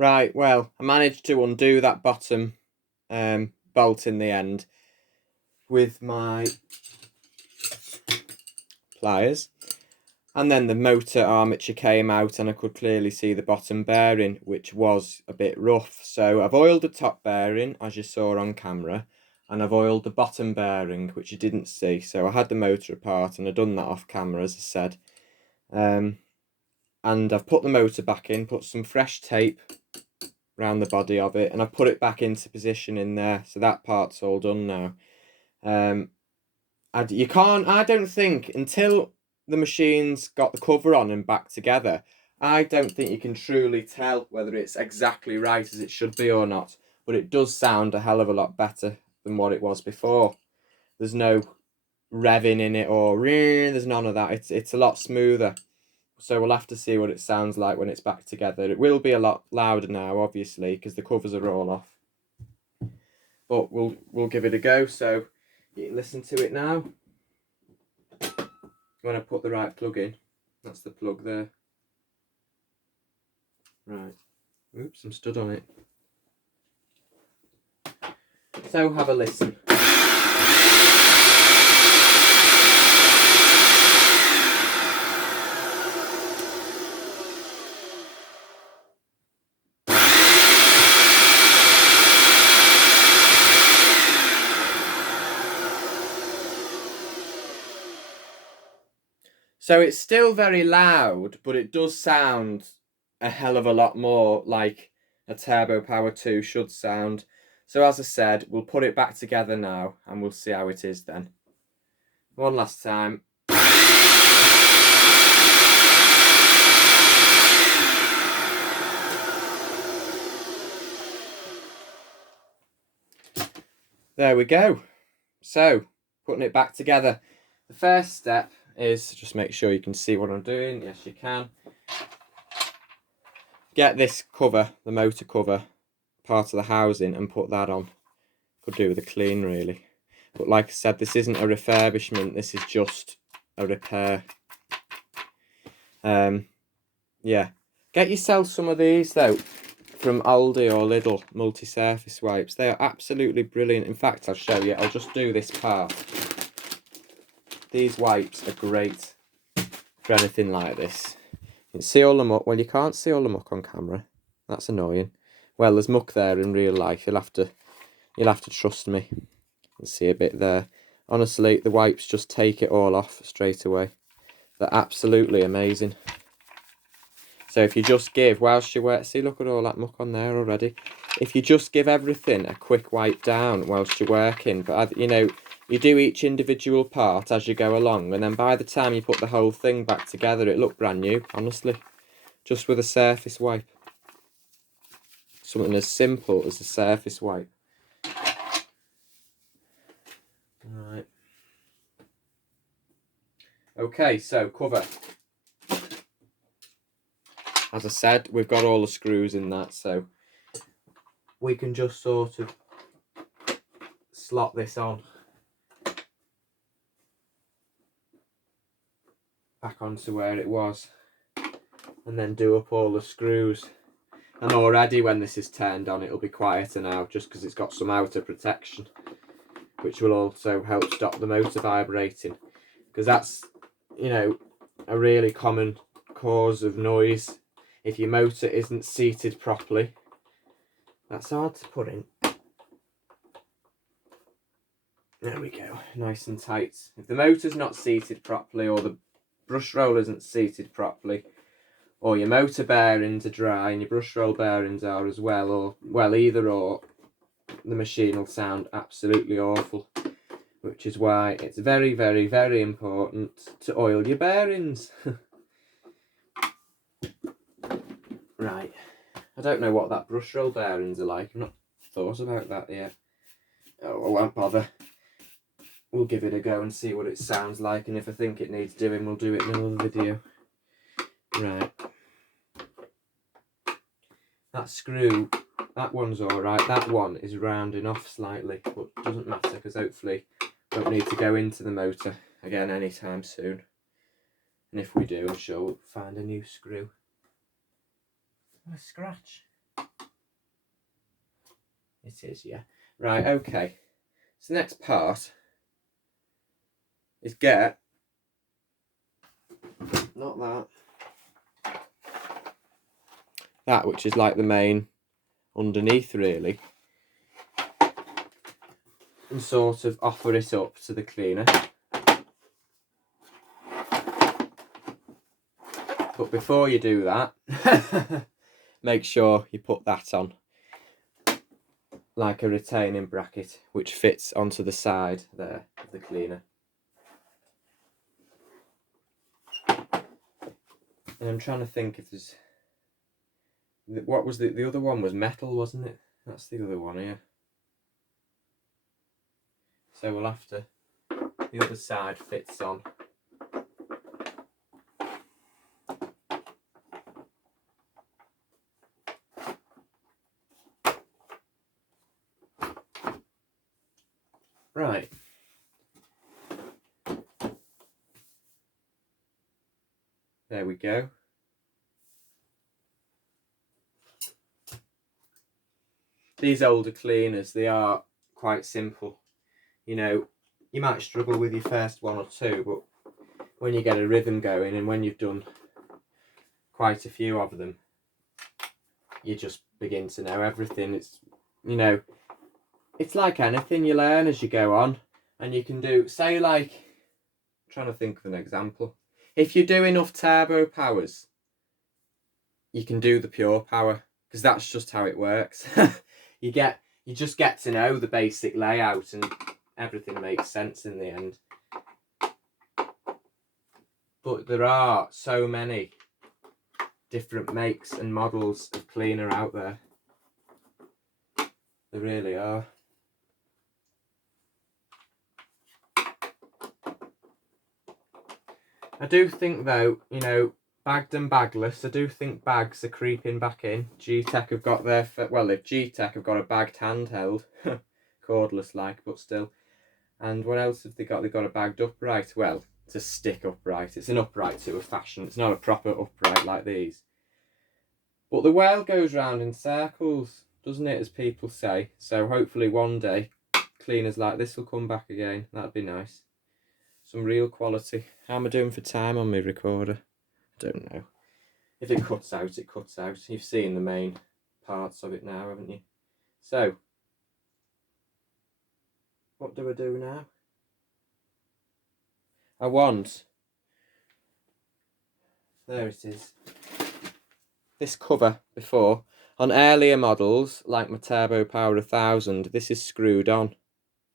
Right, well, I managed to undo that bottom bolt in the end with my pliers. And then the motor armature came out and I could clearly see the bottom bearing, which was a bit rough. So I've oiled the top bearing, as you saw on camera, and I've oiled the bottom bearing, which you didn't see. So I had the motor apart and I'd done that off camera, as I said. And I've put the motor back in, put some fresh tape around the body of it, and I've put it back into position in there. So that part's all done now. I don't think, until the machine's got the cover on and back together, I don't think you can truly tell whether it's exactly right as it should be or not. But it does sound a hell of a lot better than what it was before. There's no revving in it or there's none of that. It's a lot smoother. So we'll have to see what it sounds like when it's back together. It will be a lot louder now, obviously, because the covers are all off. But we'll give it a go. So you can listen to it now. When I put the right plug in, that's the plug there. Right. Oops, I'm stood on it. So have a listen. So it's still very loud, but it does sound a hell of a lot more like a Turbopower 2 should sound. So as I said, we'll put it back together now and we'll see how it is then. One last time. There we go. So, putting it back together. The first step is just make sure you can see what I'm doing. Yes, you can. Get this cover, the motor cover, part of the housing, and put that on. Could do with a clean, really. But like I said, this isn't a refurbishment. This is just a repair. Yeah. Get yourself some of these, though, from Aldi or Lidl, multi-surface wipes. They are absolutely brilliant. In fact, I'll show you. I'll just do this part. These wipes are great for anything like this. You can see all the muck. Well, you can't see all the muck on camera. That's annoying. Well, there's muck there in real life. You'll have to trust me. You can see a bit there. Honestly, the wipes just take it all off straight away. They're absolutely amazing. So if you just give, whilst you work, see, look at all that muck on there already. If you just give everything a quick wipe down whilst you're working, but you know, you do each individual part as you go along, and then by the time you put the whole thing back together, it looked brand new, honestly. Just with a surface wipe. Something as simple as a surface wipe. Right. Okay, so cover. As I said, we've got all the screws in that, so we can just sort of slot this on back onto where it was, and then do up all the screws. And already when this is turned on, it'll be quieter now, just because it's got some outer protection, which will also help stop the motor vibrating, because that's, you know, a really common cause of noise if your motor isn't seated properly. That's hard to put in. There we go, nice and tight. If the motor's not seated properly, or the brush roll isn't seated properly, or your motor bearings are dry and your brush roll bearings are as well, or, well, either or, the machine will sound absolutely awful. Which is why it's very, very, very important to oil your bearings. Right. I don't know what that brush roll bearings are like. I've not thought about that yet. Oh, I won't bother. We'll give it a go and see what it sounds like, and if I think it needs doing, we'll do it in another video. Right. That screw, that one's alright. That one is rounding off slightly, but doesn't matter, because hopefully won't need to go into the motor again anytime soon. And if we do, I'm sure we'll find a new screw. A scratch. It is, yeah. Right, okay. So the next part is get, not that which is like the main underneath really, and sort of offer it up to the cleaner. But before you do that, make sure you put that on, like a retaining bracket, which fits onto the side there of the cleaner. And I'm trying to think if there's... What was the other one was metal, wasn't it? That's the other one here. So we'll have to... The other side fits on. Right. There we go. These older cleaners, they are quite simple. You know, you might struggle with your first one or two, but when you get a rhythm going and when you've done quite a few of them, you just begin to know everything. It's, you know, it's like anything, you learn as you go on, and you can do, say like, I'm trying to think of an example. If you do enough turbo powers, you can do the pure power, because that's just how it works. you just get to know the basic layout and everything makes sense in the end. But there are so many different makes and models of cleaner out there. There really are. I do think though, you know, bagged and bagless, I do think bags are creeping back in. G-Tech have got their, well, if G-Tech have got a bagged handheld, cordless like, but still. And what else have they got? They've got a bagged upright. Well, it's a stick upright. It's an upright to a fashion. It's not a proper upright like these. But the world goes round in circles, doesn't it, as people say. So hopefully one day, cleaners like this will come back again. That'd be nice. Some real quality. How am I doing for time on my recorder? I don't know. If it cuts out, it cuts out. You've seen the main parts of it now, haven't you? So, what do I do now? I want... There it is. This cover before. On earlier models, like my Turbopower 1000, this is screwed on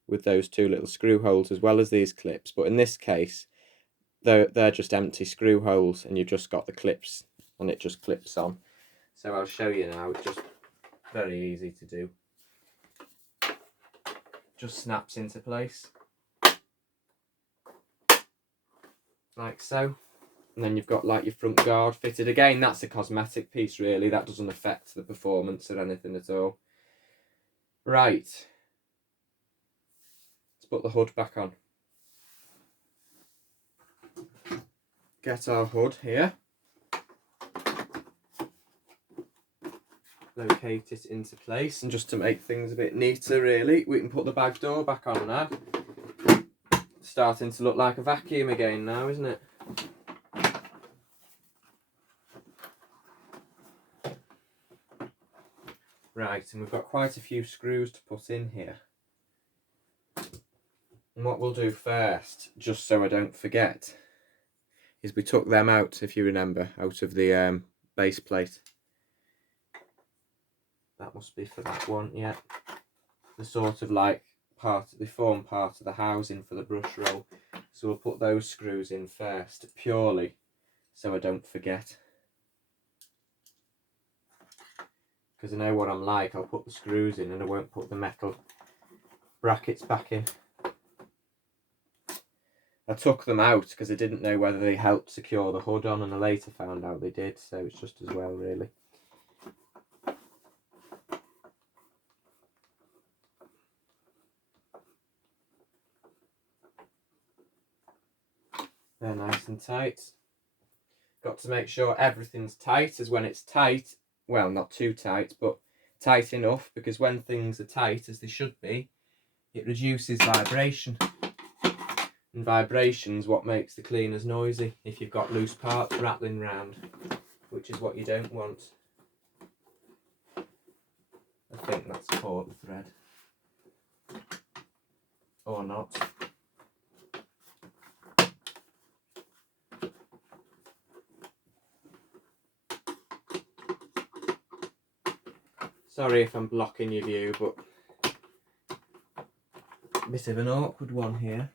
with those two little screw holes as well as these clips. But in this case, they're just empty screw holes and you've just got the clips and it just clips on. So I'll show you now. It's just very easy to do. Just snaps into place. Like so. And then you've got like your front guard fitted. Again, that's a cosmetic piece really. That doesn't affect the performance or anything at all. Right. Let's put the hood back on. Get our hood here. Locate it into place, and just to make things a bit neater really, we can put the bag door back on now. It's starting to look like a vacuum again now, isn't it? Right, and we've got quite a few screws to put in here. And what we'll do first, just so I don't forget, is we took them out, if you remember, out of the base plate. That must be for that one, yeah. The sort of like part, they form part of the housing for the brush roll. So we'll put those screws in first, purely so I don't forget. Because I know what I'm like, I'll put the screws in and I won't put the metal brackets back in. I took them out because I didn't know whether they helped secure the hood on, and I later found out they did, so it's just as well really. They're nice and tight. Got to make sure everything's tight, as when it's tight, well, not too tight, but tight enough, because when things are tight, as they should be, it reduces vibration. And vibration's what makes the cleaners noisy if you've got loose parts rattling round, which is what you don't want. I think that's caught the thread. Or not. Sorry if I'm blocking your view, but a bit of an awkward one here.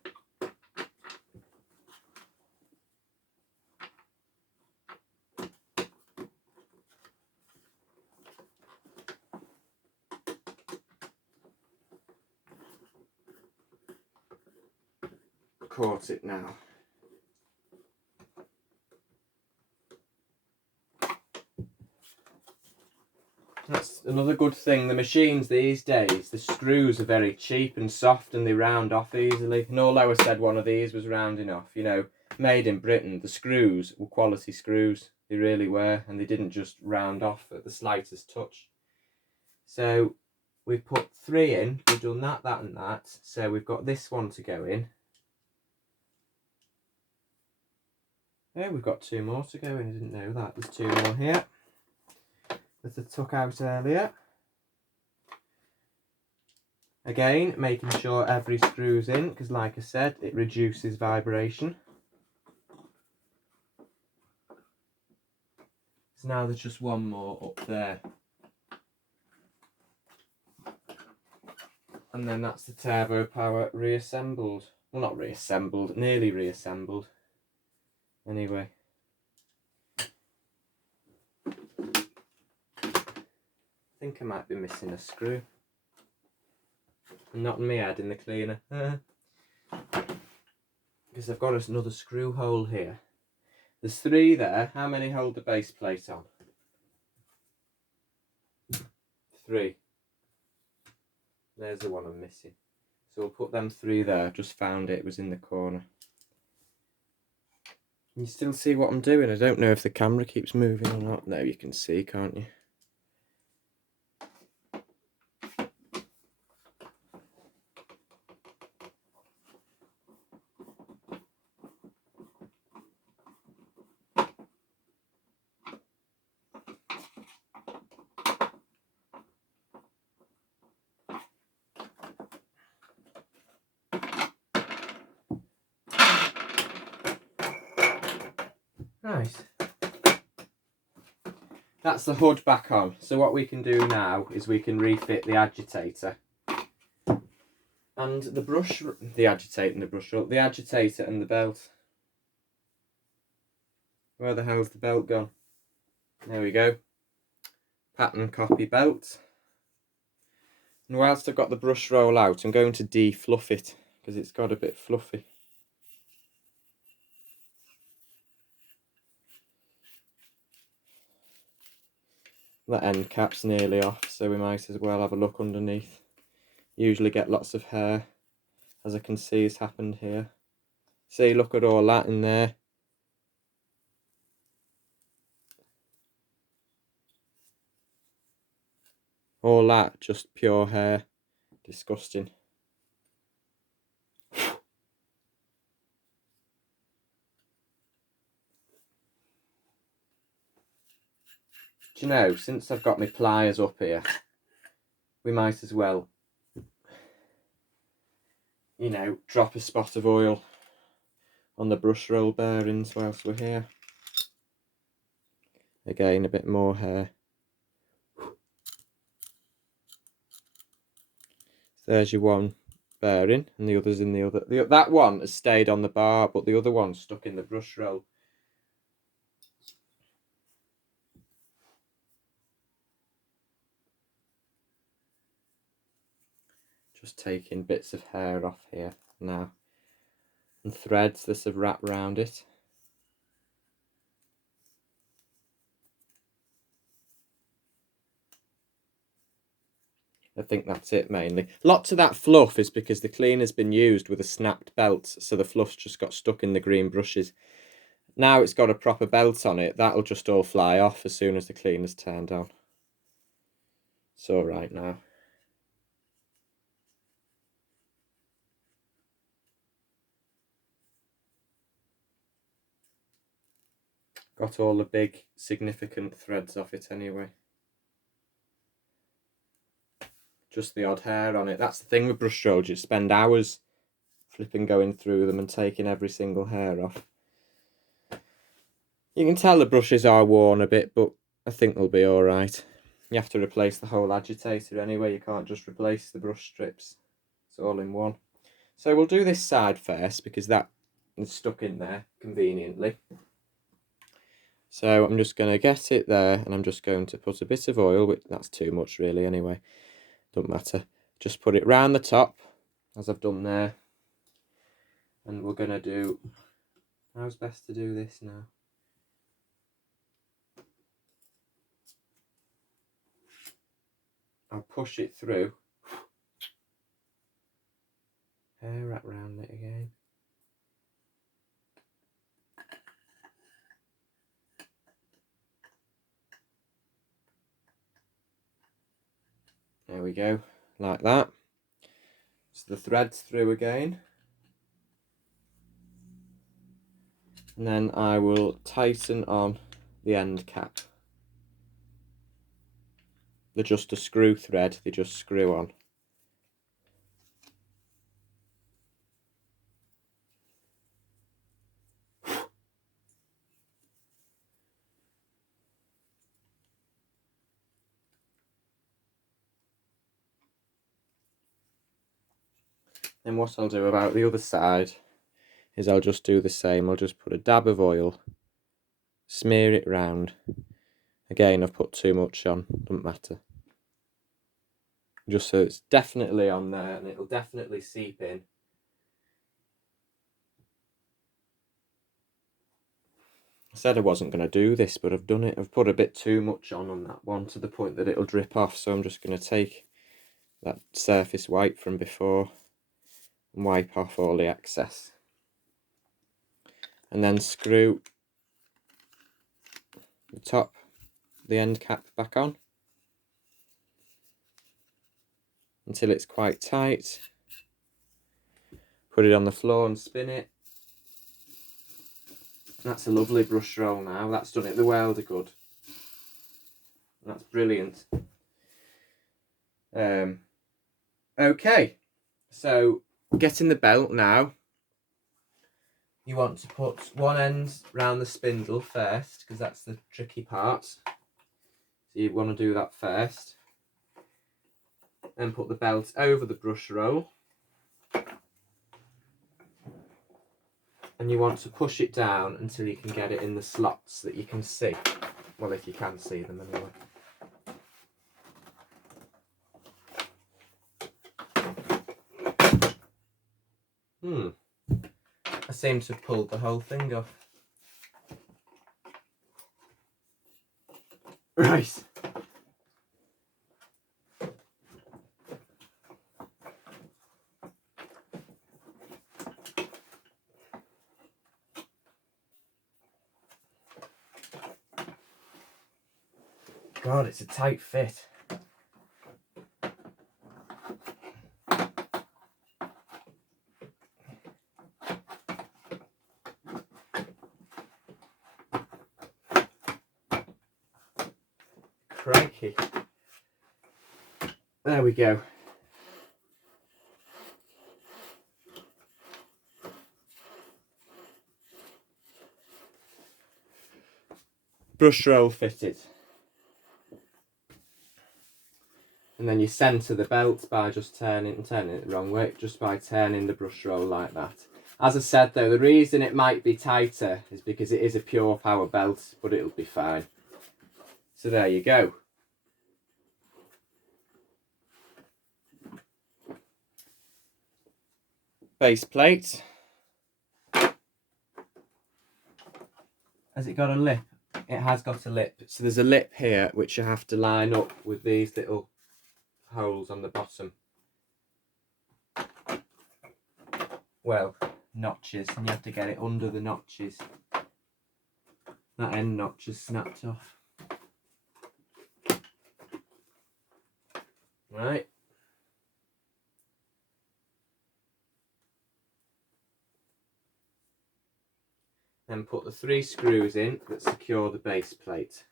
Caught it now. That's another good thing. The machines these days, the screws are very cheap and soft and they round off easily. And although I said one of these was rounding off, you know, made in Britain, the screws were quality screws. They really were, and they didn't just round off at the slightest touch. So we've put 3 in, we've done that, that and that. So we've got this one to go in. Oh, we've got 2 more to go in, I didn't know that. There's 2 more here that I took out earlier. Again, making sure every screw's in, because like I said, it reduces vibration. So now there's just 1 more up there. And then that's the Turbopower reassembled. Well, not reassembled, nearly reassembled. Anyway. I think I might be missing a screw. I'm knotting my head in the cleaner. Because I've got another screw hole here. There's 3 there. How many hold the base plate on? 3. There's the one I'm missing. So we'll put them 3 there. Just found it was in the corner. Can you still see what I'm doing? I don't know if the camera keeps moving or not. No, you can see, can't you? Nice. That's the hood back on. So what we can do now is we can refit the agitator. And the brush, the agitator and the brush, the agitator and the belt. Where the hell's the belt gone? There we go. Pattern copy belt. And whilst I've got the brush roll out, I'm going to de-fluff it because it's got a bit fluffy. That end cap's nearly off, so we might as well have a look underneath. Usually get lots of hair, as I can see has happened here. See, look at all that in there. All that, just pure hair. Disgusting. Do you know, since I've got my pliers up here, we might as well, you know, drop a spot of oil on the brush roll bearings whilst we're here. Again, a bit more hair. There's your one bearing, and the other's in the other. That one has stayed on the bar, but the other one's stuck in the brush roll. Just taking bits of hair off here now. And threads that have wrapped around it. I think that's it mainly. Lots of that fluff is because the cleaner's been used with a snapped belt, so the fluff's just got stuck in the green brushes. Now it's got a proper belt on it, that'll just all fly off as soon as the cleaner's turned on. It's all right now. Got all the big significant threads off it anyway. Just the odd hair on it. That's the thing with brush strokes, you spend hours flipping going through them and taking every single hair off. You can tell the brushes are worn a bit, but I think they'll be alright. You have to replace the whole agitator anyway, you can't just replace the brush strips. It's all in one. So we'll do this side first because that is stuck in there conveniently. So I'm just going to get it there, and I'm just going to put a bit of oil, which that's too much really anyway, don't matter. Just put it round the top, as I've done there. And we're going to do, how's best to do this now? I'll push it through. Hair wrap round it again. There we go, like that. So the threads through again. And then I will tighten on the end cap. They're just a screw thread, they just screw on. Then what I'll do about the other side is I'll just do the same. I'll just put a dab of oil, smear it round. Again, I've put too much on, doesn't matter. Just so it's definitely on there and it'll definitely seep in. I said I wasn't going to do this, but I've done it. I've put a bit too much on that one to the point that it'll drip off. So I'm just going to take that surface wipe from before and wipe off all the excess. And then screw the top, the end cap back on until it's quite tight. Put it on the floor and spin it. That's a lovely brush roll now. That's done it the world of good. That's brilliant. Okay, so getting the belt now. You want to put one end round the spindle first because that's the tricky part. So you want to do that first. Then put the belt over the brush roll. And you want to push it down until you can get it in the slots that you can see. Well, if you can see them anyway. I seem to have pulled the whole thing off. Right. God, it's a tight fit. Crikey. There we go. Brush roll fitted. And then you centre the belt by just turning it the wrong way, just by turning the brush roll like that. As I said though, the reason it might be tighter is because it is a pure power belt, but it'll be fine. So there you go. Base plate. Has it got a lip? It has got a lip. So there's a lip here which you have to line up with these little holes on the bottom. Well, notches, and you have to get it under the notches. That end notch is snapped off. Right. Then put the 3 screws in that secure the base plate.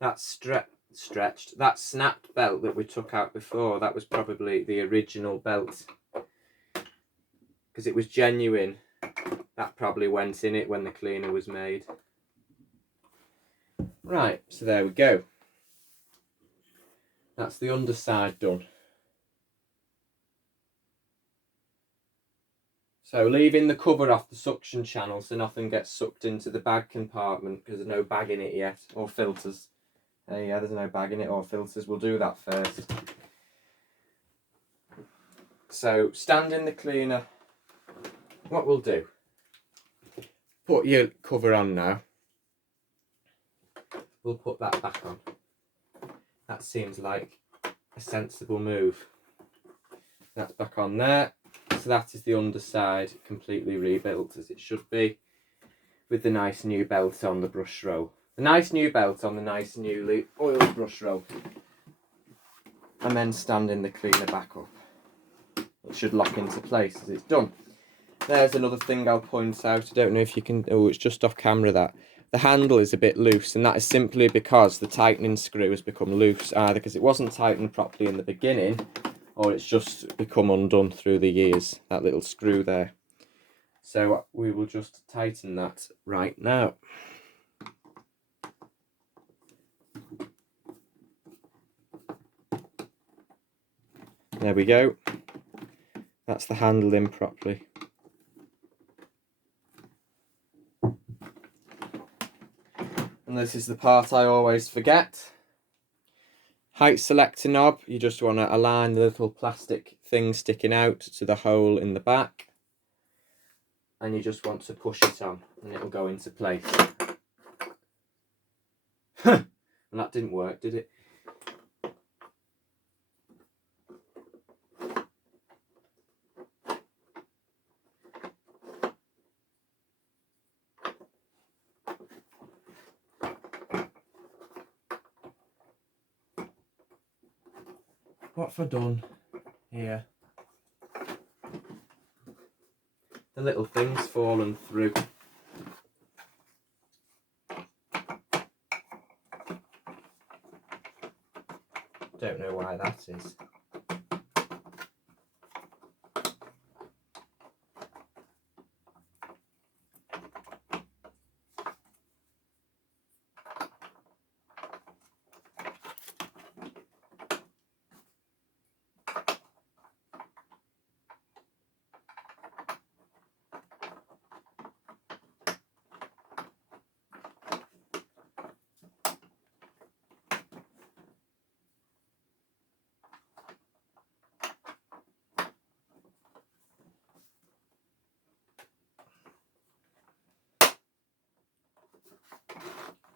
That stretched, that snapped belt that we took out before, that was probably the original belt. Because it was genuine. That probably went in it when the cleaner was made. Right, so there we go. That's the underside done. So leaving the cover off the suction channel so nothing gets sucked into the bag compartment because there's no bag in it yet, or filters. Yeah, there's no bag in it or filters. We'll do that first. So stand in the cleaner. What we'll do, put your cover on now. We'll put that back on. That seems like a sensible move. That's back on there. So that is the underside completely rebuilt as it should be, with the nice new belt on the brush roll. The nice new belt on the nice newly oiled brush roll. And then standing the cleaner back up. It should lock into place as it's done. There's another thing I'll point out. I don't know if you can... Oh, it's just off camera that. The handle is a bit loose, and that is simply because the tightening screw has become loose, either because it wasn't tightened properly in the beginning, or it's just become undone through the years, that little screw there. So we will just tighten that right now. There we go. That's the handle in properly. And this is the part I always forget. Height selector knob, you just want to align the little plastic thing sticking out to the hole in the back. And you just want to push it on and it'll go into place. And that didn't work, did it? What have I done here? The little thing's fallen through. Don't know why that is.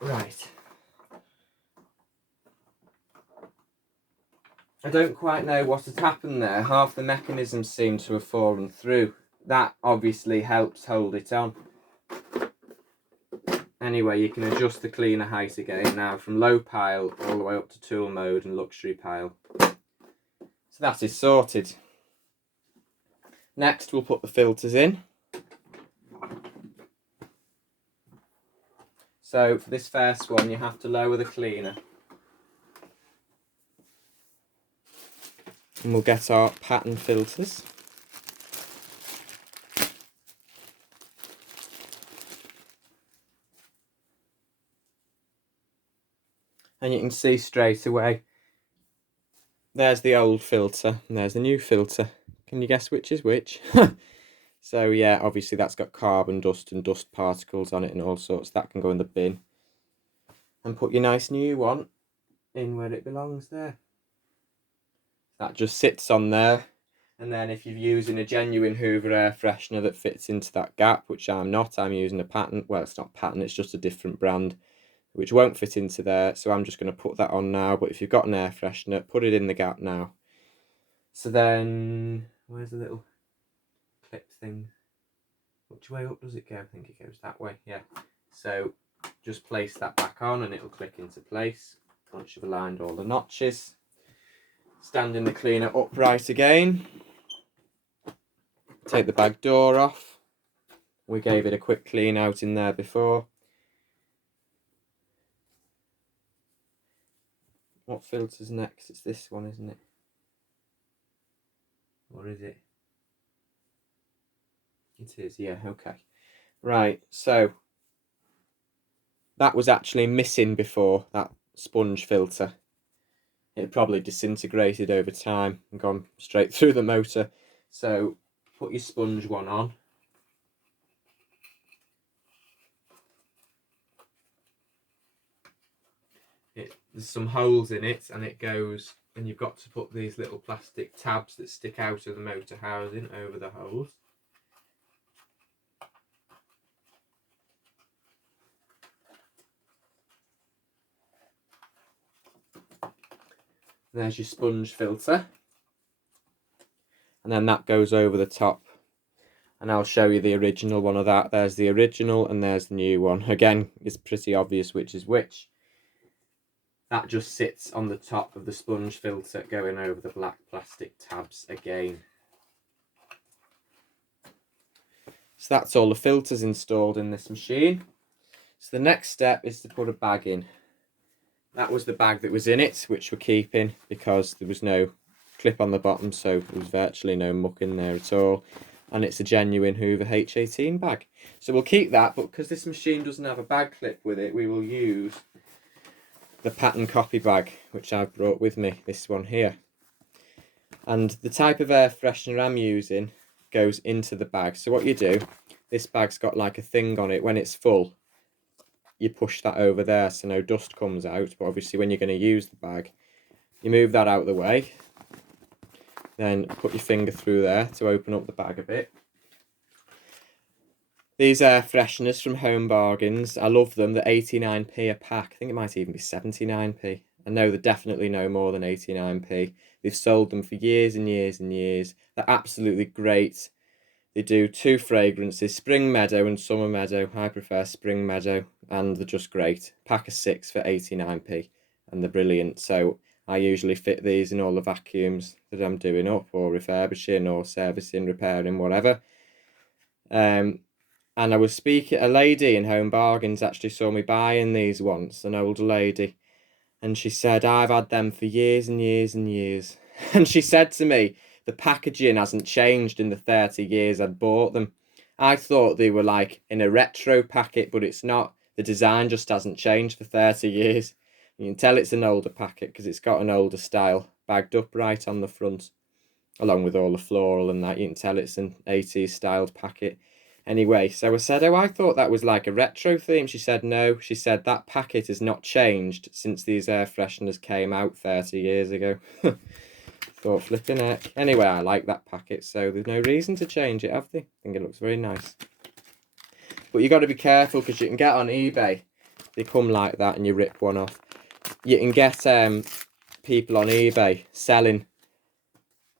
Right. I don't quite know what had happened there. Half the mechanism seemed to have fallen through. That obviously helps hold it on. Anyway, you can adjust the cleaner height again now from low pile all the way up to tool mode and luxury pile. So that is sorted. Next we'll put the filters in. So for this first one you have to lower the cleaner. And we'll get our pattern filters. And you can see straight away, there's the old filter and there's the new filter. Can you guess which is which? So yeah, obviously that's got carbon dust and dust particles on it and all sorts. That can go in the bin. And put your nice new one in where it belongs there. That just sits on there. And then if you're using a genuine Hoover air freshener that fits into that gap, which I'm not, I'm using a patent. Well, it's not patent, it's just a different brand. which won't fit into there, so I'm just going to put that on now. But if you've got an air freshener, put it in the gap now. So then, where's the little clip thing? Which way up does it go? I think it goes that way, yeah. So just place that back on and it'll click into place once you've aligned all the notches. Standing the cleaner upright again. Take the bag door off. We gave it a quick clean out in there before. What filter's next? It's this one, isn't it? Or is it? It is, yeah, okay. Right, so that was actually missing before, that sponge filter. It probably disintegrated over time and gone straight through the motor. So put your sponge one on. There's some holes in it and it goes, and you've got to put these little plastic tabs that stick out of the motor housing over the holes. There's your sponge filter. And then that goes over the top. And I'll show you the original one of that. There's the original and there's the new one. Again, it's pretty obvious which is which. That just sits on the top of the sponge filter going over the black plastic tabs again. So that's all the filters installed in this machine. So the next step is to put a bag in. That was the bag that was in it, which we're keeping because there was no clip on the bottom, so there was virtually no muck in there at all. And it's a genuine Hoover H18 bag. So we'll keep that, but because this machine doesn't have a bag clip with it, we will use the pattern copy bag, which I've brought with me, this one here. And the type of air freshener I'm using goes into the bag. So what you do, this bag's got like a thing on it. When it's full, you push that over there so no dust comes out. But obviously when you're going to use the bag, you move that out of the way. Then put your finger through there to open up the bag a bit. These air fresheners from Home Bargains, I love them. They're 89p a pack. I think it might even be 79p. I know they're definitely no more than 89p. They've sold them for years and years and years. They're absolutely great. They do 2 fragrances, Spring Meadow and Summer Meadow. I prefer Spring Meadow, and they're just great. Pack of 6 for 89p, and they're brilliant. So I usually fit these in all the vacuums that I'm doing up, or refurbishing, or servicing, repairing, whatever. And I was speaking, a lady in Home Bargains actually saw me buying these once, an older lady, and she said, I've had them for years and years and years. And she said to me, the packaging hasn't changed in the 30 years I'd bought them. I thought they were like in a retro packet, but it's not. The design just hasn't changed for 30 years. You can tell it's an older packet because it's got an older style, bagged up right on the front, along with all the floral and that. You can tell it's an 80s styled packet. Anyway, so I said, oh, I thought that was like a retro theme. She said, no. She said, that packet has not changed since these air fresheners came out 30 years ago. Thought, flipping heck. Anyway, I like that packet, so there's no reason to change it, have they? I think it looks very nice. But you got to be careful because you can get on eBay. They come like that and you rip one off. You can get people on eBay selling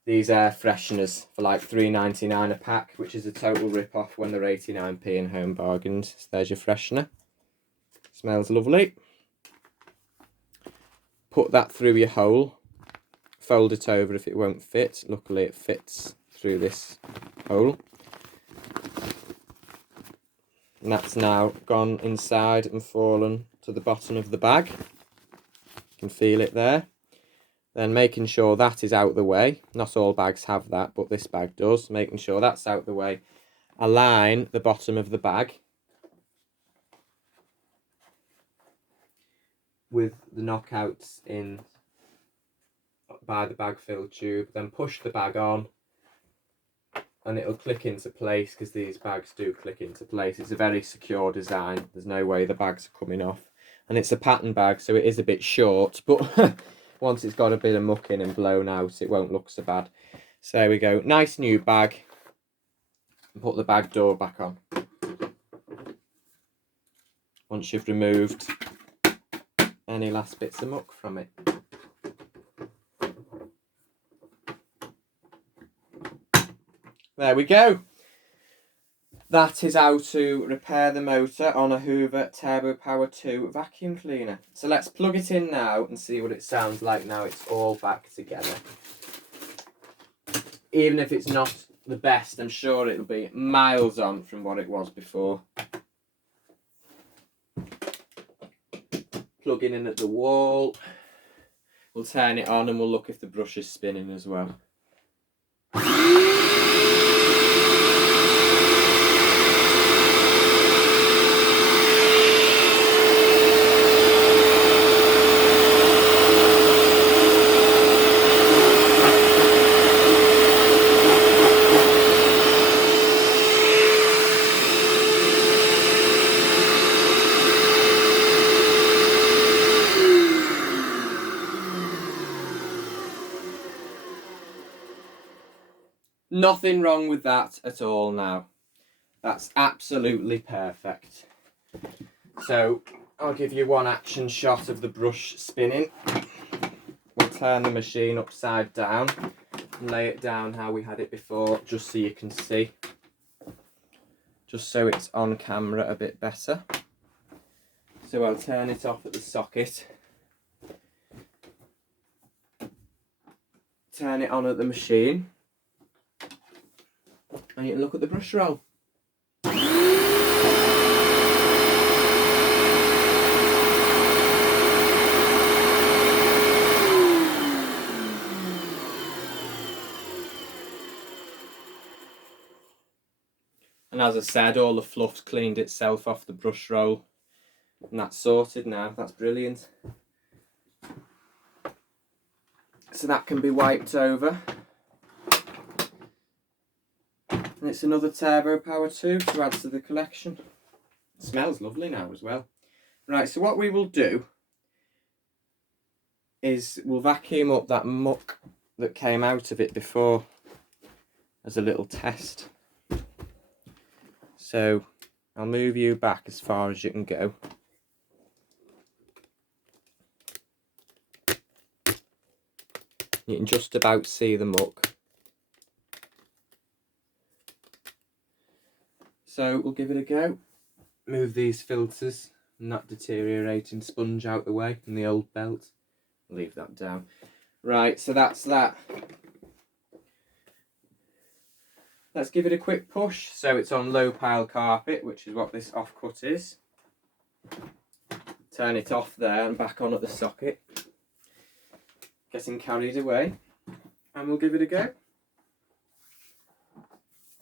these air fresheners for like $3.99 a pack, which is a total rip-off when they're 89p in Home Bargains. So there's your freshener. Smells lovely. Put that through your hole. Fold it over if it won't fit. Luckily it fits through this hole. And that's now gone inside and fallen to the bottom of the bag. You can feel it there. Then making sure that is out the way. Not all bags have that, but this bag does. Making sure that's out the way. Align the bottom of the bag with the knockouts in by the bag fill tube. Then push the bag on and it'll click into place because these bags do click into place. It's a very secure design. There's no way the bags are coming off. And it's a pattern bag, so it is a bit short, but once it's got a bit of muck in and blown out, it won't look so bad. So there we go. Nice new bag. Put the bag door back on. Once you've removed any last bits of muck from it. There we go. That is how to repair the motor on a Hoover Turbopower 2 vacuum cleaner. So let's plug it in now and see what it sounds like now it's all back together. Even if it's not the best, I'm sure it'll be miles on from what it was before. Plugging in at the wall. We'll turn it on and we'll look if the brush is spinning as well. Nothing wrong with that at all now. That's absolutely perfect. So I'll give you one action shot of the brush spinning. We'll turn the machine upside down and lay it down how we had it before, just so you can see. Just so it's on camera a bit better. So I'll turn it off at the socket. Turn it on at the machine. And you can look at the brush roll. And as I said, all the fluff's cleaned itself off the brush roll. And that's sorted now. That's brilliant. So that can be wiped over. And it's another Turbopower 2 to add to the collection. It smells lovely now as well. Right, so what we will do is we'll vacuum up that muck that came out of it before as a little test. So I'll move you back as far as you can go. You can just about see the muck. So we'll give it a go. Move these filters and that deteriorating sponge out the way and the old belt. Leave that down. Right, so that's that. Let's give it a quick push. So it's on low pile carpet, which is what this offcut is. Turn it off there and back on at the socket. Getting carried away. And we'll give it a go.